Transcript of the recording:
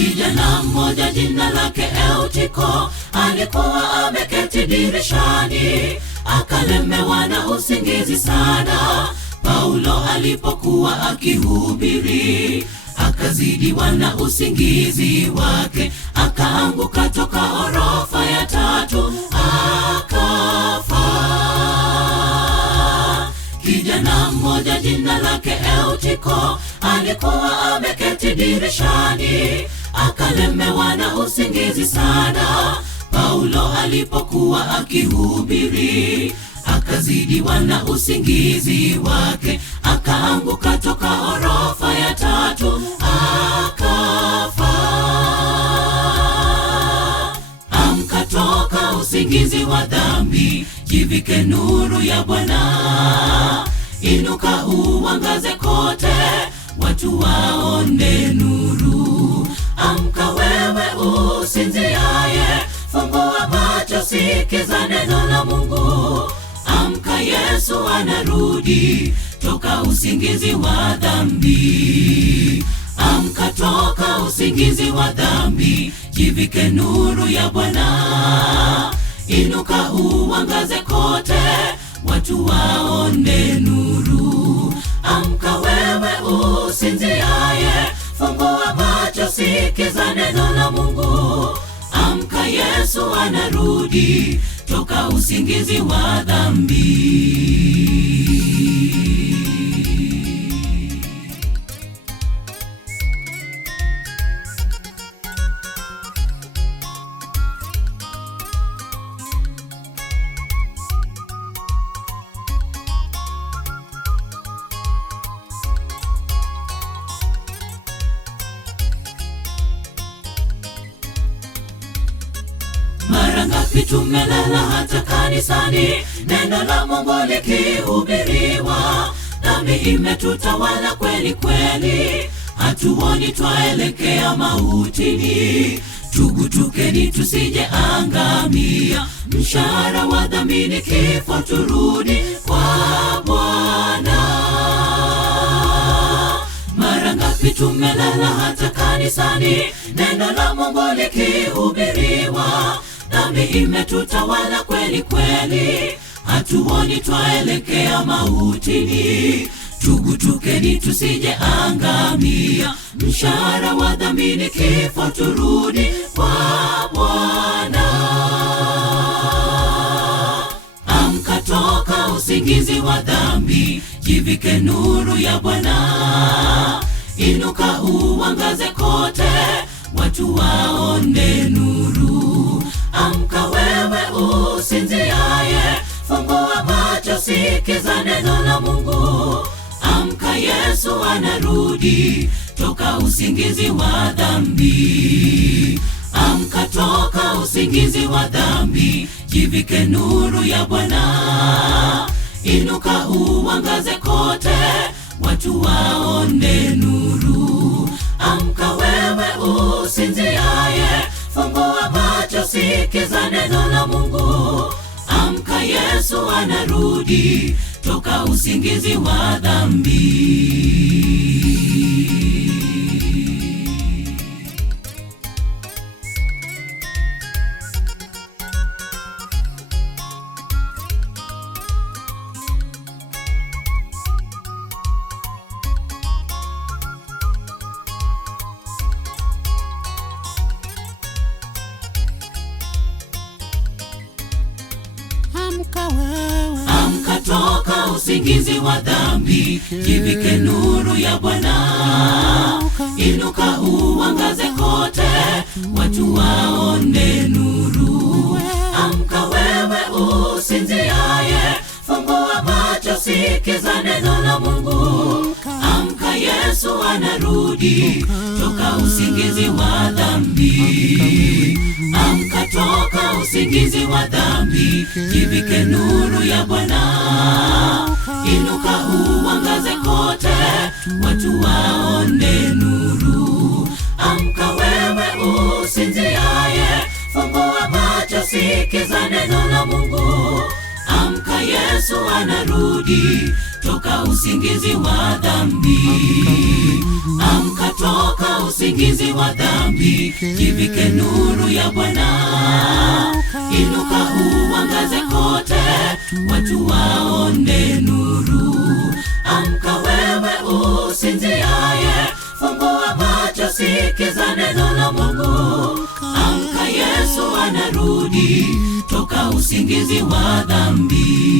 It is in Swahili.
Kijana mmoja jina lake Eutiko alikuwa ameketi dirishani, akalemewa na usingizi sana. Paulo alipokuwa akihubiri, akazidiwa na usingizi wake, akaanguka toka orofa ya 3 akafa. Kijana mmoja jina lake Eutiko alikuwa ameketi dirishani, akalemewa na usingizi sana. Paulo alipokuwa akihubiri, akazidiwa na usingizi wake, akaanguka toka orofa ya 3 akafa. Amka toka usingizi wa dhambi, jivike nuru ya Bwana. Inuka uangaze kote, watu waone nuru. Amka wewe usinziaye, fungua macho, sikiza neno la Mungu. Amka, Yesu anarudi toka usingizi wa dhambi. Amka toka usingizi wa dhambi, jivike nuru ya Bwana. Inuka uangaze kote, watu waone nuru. Amka wewe usinziaye, fungua macho, sikiza neno la Mungu. Amka, Yesu anarudi toka usingizi wa dhambi. Mara ngapi tumelala hata kanisani, neno la Mungu likihubiriwa, dhambi imetutawala kweli kweli, hatuoni twaelekea mautini. Tubu, tukeni tusije angamia, mshahara wa dhambi ni kifo, turudi kwa Bwana. Mara ngapi tumelala hata kanisani, neno la Mungu likihubiriwa, dhambi imetutawala kweli kweli, hatuoni twaelekea mautini. Tubu, tukeni tusije angamia, mshahara wa dhambi ni kifo, turudi kwa Bwana. Amka toka usingizi wa dhambi, jivike nuru ya Bwana. Inuka uangaze kote, watu waone nuru. Amka wewe usinziaye, fungua macho, sikiza neno la Mungu. Amka, Yesu anarudi toka usingizi wa dhambi. Amka toka usingizi wa dhambi, jivike nuru ya Bwana. Inuka uangaze kote, watu waone nuru. Amka wewe usinziaye, fungua macho, sikiza neno la Mungu. Amka, Yesu anarudi toka usingizi wa dhambi. Amka toka usingizi wa dhambi, jivike nuru ya Bwana. Inuka uangaze kote, watu waone nuru. Amka wewe usinziaye, fungua macho, sikiza neno la Mungu. Amka, Yesu anarudi toka usingizi wa dhambi. Amka toka usingizi wa dhambi, jivike nuru ya Bwana. Inuka uangaze kote, watu waone nuru. Amka wewe usinziaye, fungua macho, sikiza neno la Mungu. Amka, Yesu anarudi toka usingizi wa dhambi. Amka toka usingizi wa dhambi, jivike nuru ya Bwana. Inuka uangaze kote, watu waone nuru. Amka wewe usinziaye, fungua macho, sikiza neno la Mungu. Amka, Yesu anarudi toka usingizi wa dhambi.